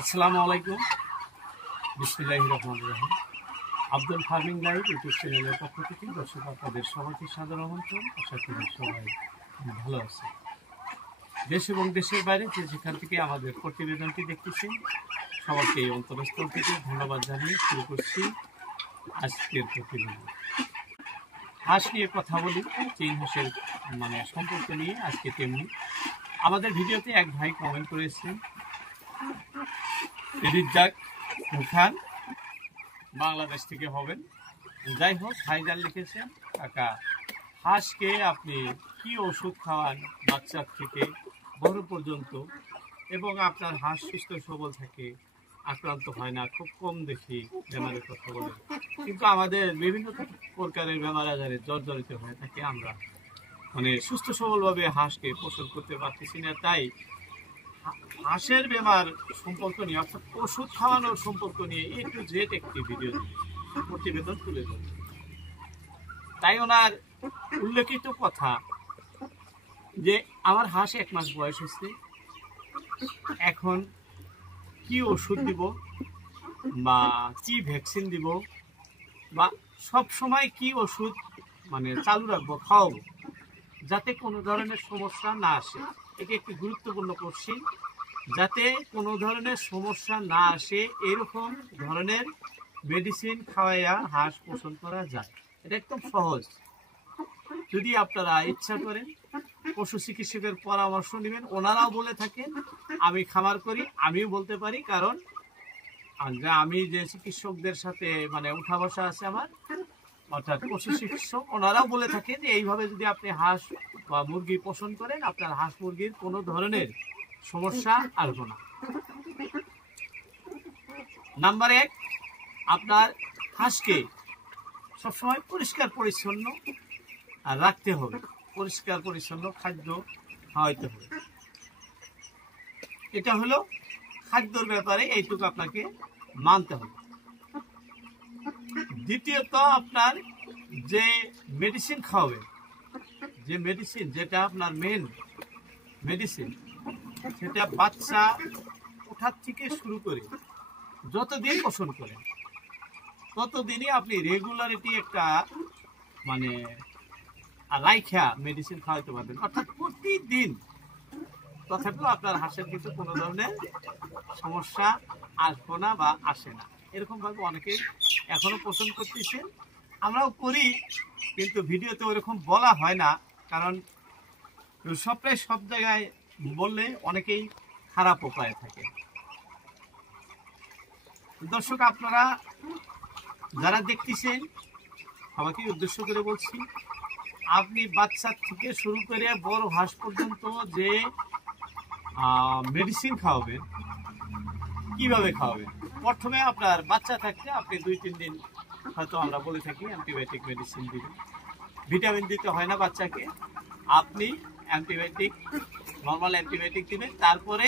আসসালামু আলাইকুম। বিসমিল্লাহির রহমানির রহিম। আব্দুল ফার্মিং লাইভ ইউটিউব চ্যানেলের পক্ষ থেকে দর্শক আপনাদের সবাইকে সাদর আমন্ত্রণ। আশা করি সবাই ভালো আছে। দেশ এবং দেশের বাইরে যেখান থেকে আমাদের প্রতিবেদনটি দেখতেছেন সবাইকে এই অন্তরস্থল থেকে ধন্যবাদ জানিয়ে শুরু করছি আজকের প্রতিবেদন। হাঁস নিয়ে কথা বলি, চীন হাঁসের সম্পর্ক নিয়ে। আজকে তেমনি আমাদের ভিডিওতে এক ভাই কমেন্ট করেছেন, রিজ্জাক খান বাংলাদেশ থেকে হবেন। যাই হোক, ভাইজান লিখেছেন, কাকা হাঁসকে আপনি কি ওষুধ খাওয়ান বাচ্চার থেকে বড় পর্যন্ত, এবং আপনার হাঁস সুস্থ সবল থাকে, আক্রান্ত হয় না, খুব কম দেখি বেমারের কথা বলেন, কিন্তু আমাদের বিভিন্ন প্রকারের বেমার আজারে জর্জরিত হয়ে থাকে। আমরা সুস্থ সবলভাবে হাঁসকে পোষণ করতে পারতেছি না। তাই হাঁসের বেমার সম্পর্ক নিয়ে, অর্থাৎ ওষুধ খাওয়ানোর সম্পর্ক নিয়ে A to Z একটি ভিডিও প্রতিবেদন তুলে ধরবে। তাই ওনার উল্লেখিত কথা যে আমার হাঁস 1 মাস বয়স হচ্ছে, এখন কি ওষুধ দিব বা কি ভ্যাকসিন দিব বা সব সময় কি ওষুধ চালু রাখবো, খাওয়াবো, যাতে কোনো ধরনের সমস্যা না আসে। এটি একটি গুরুত্বপূর্ণ কোশ্চেন। যাতে কোনো ধরনের সমস্যা না আসে এরকম ধরনের মেডিসিন খাওয়াইয়া হাঁস পোষণ করা যায়। এটা একদম সহজ। যদি আপনারা ইচ্ছা করেন পশু চিকিৎসকের পরামর্শ নেবেন। ওনারাও বলে থাকেন, আমি খামার করি, আমিও বলতে পারি, কারণ আমি যে চিকিৎসকদের সাথে উঠা বসা আছে আমার, অর্থাৎ পশু চিকিৎসক, ওনারাও বলে থাকেন যে এইভাবে যদি আপনি হাঁস বা মুরগি পোষণ করেন আপনার হাঁস মুরগির কোনো ধরনের সমস্যা আসবে না। নাম্বার 1, আপনার হাঁসকে সবসময় পরিষ্কার পরিচ্ছন্ন রাখতে হবে, পরিষ্কার পরিচ্ছন্ন খাদ্য খাওয়াইতে হবে। এটা হলো খাদ্যর ব্যাপারে, এইটুকু আপনাকে মানতে হবে। দ্বিতীয়ত, আপনার যে মেডিসিন খাওয়াবে, যে মেডিসিন যেটা আপনার মেন মেডিসিন, সেটা বাচ্চা ওঠার থেকে শুরু করে যতদিন পোষণ করেন ততদিনই আপনি রেগুলারিটি একটা রাইখা মেডিসিন খাওয়াইতে পারবেন, অর্থাৎ প্রতিদিন। তথাপিও আপনার হাঁসের কিন্তু কোনো ধরনের সমস্যা আসবে না বা আসে না। এরকম ভাবে অনেকেই এখনো পোষণ করতেছে, আমরাও করি, কিন্তু ভিডিওতে ওরকম বলা হয় না, কারণ সবটাই সব জায়গায় বললে অনেকেই খারাপ উপায়ে থাকে। দর্শক, আপনারা যারা দেখতেছেন সবাইকে উদ্দেশ্য করে বলছি, আপনি বাচ্চা থেকে শুরু করে বড় হাঁস পর্যন্ত যে মেডিসিন খাওয়াবেন, কিভাবে খাওয়াবেন। প্রথমে আপনার বাচ্চা থাকতে আপনি 2-3 দিন হয়তো আমরা বলে থাকি অ্যান্টিবায়োটিক মেডিসিন দিবেন। ভিটামিন দিতে হয় না বাচ্চাকে, আপনি অ্যান্টিবায়োটিক, নর্মাল অ্যান্টিবায়োটিক দিবেন। তারপরে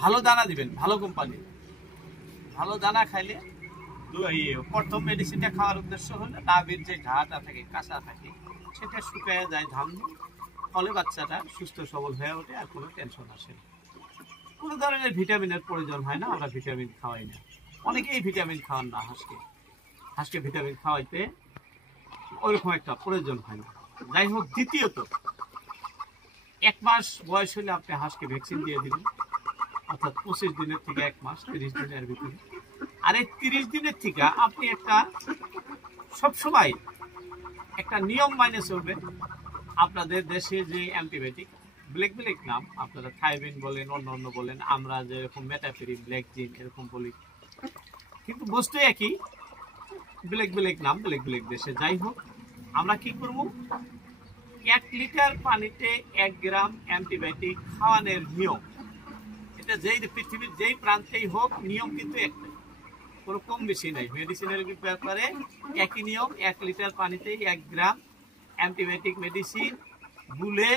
ভালো দানা দিবেন, ভালো কোম্পানি ভালো দানা খাইলে প্রথম মেডিসিনটা খাওয়ার উদ্দেশ্য হলো নাভির যে ঘাটা থাকে, কাঁচা থাকে, সেটা শুকায় যায় ধামনি, ফলে বাচ্চাটা সুস্থ সবল হয়ে ওঠে, আর কোনো টেনশন আসে না। কোনো ধরনের ভিটামিনের প্রয়োজন হয় না, আমরা ভিটামিন খাওয়াই না। অনেকেই ভিটামিন খাওয়ান না হাঁসকে ভিটামিন খাওয়াইতে ওইরকম একটা প্রয়োজন হয় না। যাই হোক, দ্বিতীয়ত, 1 মাস বয়স হলে আপনি হাঁসকে ভ্যাকসিন দিয়ে দিবেন, অর্থাৎ 25 দিনের থেকে 1 মাস, 30 দিনের ভিতরে। আর এই 30 দিনের থেকে আপনি সবসময় একটা নিয়ম মাইনে চলবেন। আপনাদের দেশে যে অ্যান্টিবায়োটিক, ব্ল্যাক নাম, আপনারা থাইবিন বলেন, অন্য বলেন, আমরা যেরকম মেটাফেরিন, ব্ল্যাকজিন এরকম বলি, কিন্তু বস্তু একই, ব্ল্যাক নাম, ব্ল্যাক দেশে। যাই হোক, আমরা কি করব, 1 লিটার পানিতে 1 গ্রাম অ্যান্টিবায়োটিক খাওয়ানোর নিয়ম, এটা পৃথিবীর যেই প্রান্তেই হোক, নিয়ম কিন্তু একটা, কোনো কম বেশি নাই। মেডিসিনের ব্যাপারে একই নিয়ম, 1 লিটার পানিতে 1 গ্রাম অ্যান্টিবায়োটিক মেডিসিন গুলে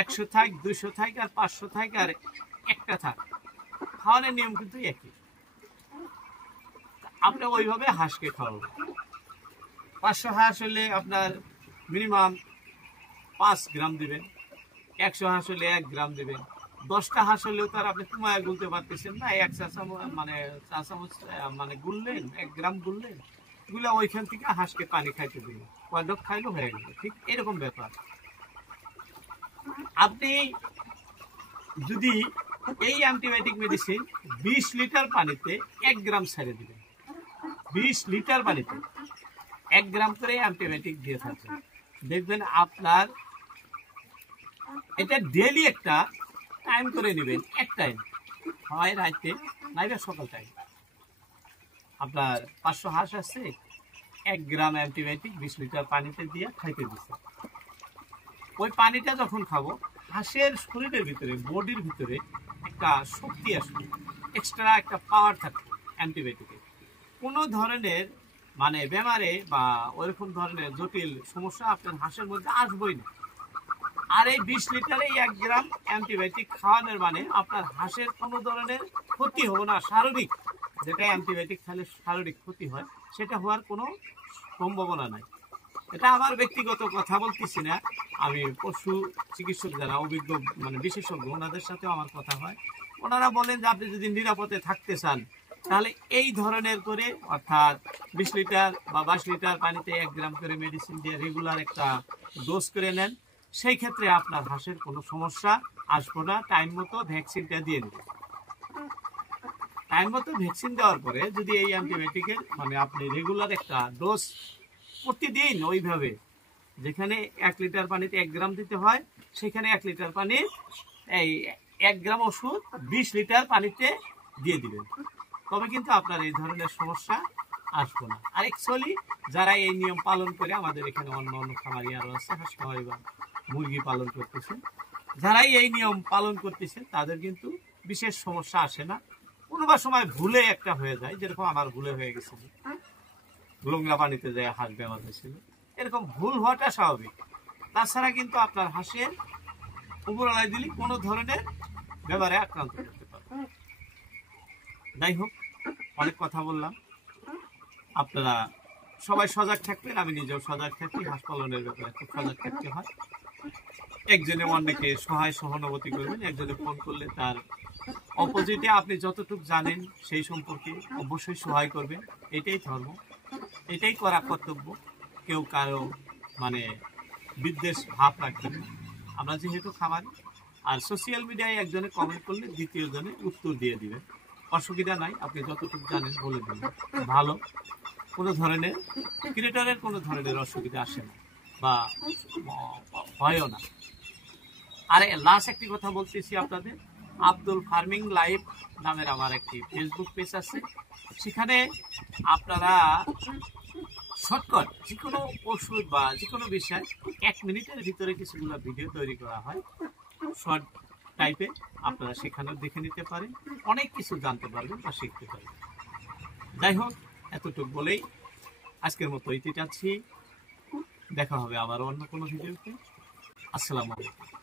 100 থাক, 200 থাক, আর 500 থাক, আর 1টা থাক, খাওয়ানোর নিয়ম কিন্তু একই। আপনি ওইভাবে হাঁসকে খাওয়াবেন। 500 হাঁস হলে আপনার মিনিমাম 5 গ্রাম দিবেন, 100 হাঁস হলে 1 গ্রাম দিবেন, 10টা হাঁস হলেও তার আপনি কুমায় গুলতে পারতেছেন না, এক চা চামচ মানে গুললেন, 1 গ্রাম গুললেন, গুলা ওইখান থেকে হাঁসকে পানি খাইতে দিল, কয় ঢোক খাইলো হয়ে গেল। ঠিক এরকম ব্যাপার। আপনি যদি এই অ্যান্টিবায়োটিক মেডিসিন 20 লিটার পানিতে 1 গ্রাম ছেড়ে দিবেন, 20 লিটার পানিতে 1 গ্রাম করে অ্যান্টিবায়োটিক দিয়ে থাকবেন, দেখবেন আপনার এটা ডেইলি একটা টাইম করে নেবেন, এক টাইম হয় রাতে নাইবা সকাল টাইম। আপনার 500 হাঁস আছে, 1 গ্রাম অ্যান্টিবায়োটিক 20 লিটার পানিতে দিয়ে খাইতে দিচ্ছে। ওই পানিটা যখন খাবো, হাঁসের শরীরের ভিতরে, বডির ভিতরে একটা শক্তি আসবে, এক্সট্রা একটা পাওয়ার থাকবে অ্যান্টিবায়োটিকের। কোনো ধরনের মানে বেমারে বা ওইরকম ধরনের জটিল সমস্যা আপনার হাঁসের মধ্যে আসবেই না। আর এই 20 লিটারে 1 গ্রাম অ্যান্টিবায়োটিক খাওয়ানোর মানে আপনার হাঁসের কোনো ধরনের ক্ষতি হবে না, শারীরিক, যেটা অ্যান্টিবায়োটিক খেলে শারীরিক ক্ষতি হয়, সেটা হওয়ার কোনো সম্ভাবনা নাই। এটা আমার ব্যক্তিগত কথা বলতেছি না, আমি পশু চিকিৎসক যারা অভিজ্ঞ মানে বিশেষজ্ঞ ওনাদের সাথেও আমার কথা হয়। ওনারা বলেন যে আপনি যদি নিরাপদে থাকতে চান তাহলে এই ধরনের করে, অর্থাৎ 20 লিটার বা 22 লিটার পানিতে 1 গ্রাম করে মেডিসিন দিয়ে রেগুলার একটা ডোজ করে নেন, সেই ক্ষেত্রে আপনার হাঁসের কোনো সমস্যা আসবে না। টাইম মতো ভ্যাকসিনটা দিয়ে নেবেন। টাইম মতো ভ্যাকসিন দেওয়ার পরে যদি এই অ্যান্টিবায়োটিকের মানে আপনি রেগুলার একটা ডোজ প্রতিদিন ওইভাবে, যেখানে 1 লিটার পানিতে 1 গ্রাম দিতে হয়, সেখানে 1 লিটার পানি এই 1 গ্রাম ওষুধ 20 লিটার পানিতে দিয়ে দিবেন, তবে কিন্তু আপনার এই ধরনের সমস্যা আসবে না। আর অ্যাকচুয়ালি যারা এই নিয়ম পালন করে, আমাদের এখানে অন্য অন্য খামারি আরো আছে, হাঁস খামারি বা মুরগি পালন করতেছেন, যারাই এই নিয়ম পালন করতেছেন তাদের কিন্তু বিশেষ সমস্যা আসে না। কোনো বা সময় ভুলে একটা হয়ে যায়, যেরকম আমার ভুলে হয়ে গেছিল, নোংরা পানিতে যায় হাঁস বেমার হয়েছিল, এরকম ভুল হওয়াটা স্বাভাবিক। তাছাড়া কিন্তু আপনার হাঁসের উপরওয়ালায় দিলে কোনো ধরনের ব্যাপারে আক্রান্ত করতে পারে। যাই হোক, অনেক কথা বললাম, আপনারা সবাই সজাগ থাকবেন, আমি নিজেও সজাগ থাকি। হাঁস পালনের ব্যাপারে খুব সজাগ থাকতে হয়। একজনে অন্যকে সহায় সহানুভূতি করবেন, একজনে ফোন করলে তার অপোজিটে আপনি যতটুকু জানেন সেই সম্পর্কে অবশ্যই সহায় করবেন। এটাই ধর্ম, এটাই করা কর্তব্য। কেউ কারো মানে বিদ্বেষ ভাব রাখবেন। আমরা যেহেতু খামারি, আর সোশ্যাল মিডিয়ায় একজনে কমেন্ট করলে দ্বিতীয় জনে উত্তর দিয়ে দিবেন, অসুবিধা নাই। আপনি যতটুকু জানেন বলে দিবেন, ভালো। কোনো ধরনের ক্রিয়েটরের কোনো ধরনের অসুবিধা আসে না বা হয়ও না। আর লাস্ট একটি কথা বলতেছি আপনাদের, আব্দুল ফার্মিং লাইভ নামের আমার একটি ফেসবুক পেজ আছে, সেখানে আপনারা শর্টকাট যে কোনো ওষুধ বা যে কোনো বিষয় 1 মিনিটের ভিতরে কিছুগুলো ভিডিও তৈরি করা হয়, শর্ট টাইপে, আপনারা সেখানেও দেখে নিতে পারেন, অনেক কিছু জানতে পারবেন বা শিখতে পারবেন। যাই হোক, এতটুকু বলেই আজকের মতো ইতি টানছি। দেখা হবে আবার অন্য কোনো ভিডিওতে। আসসালামু আলাইকুম।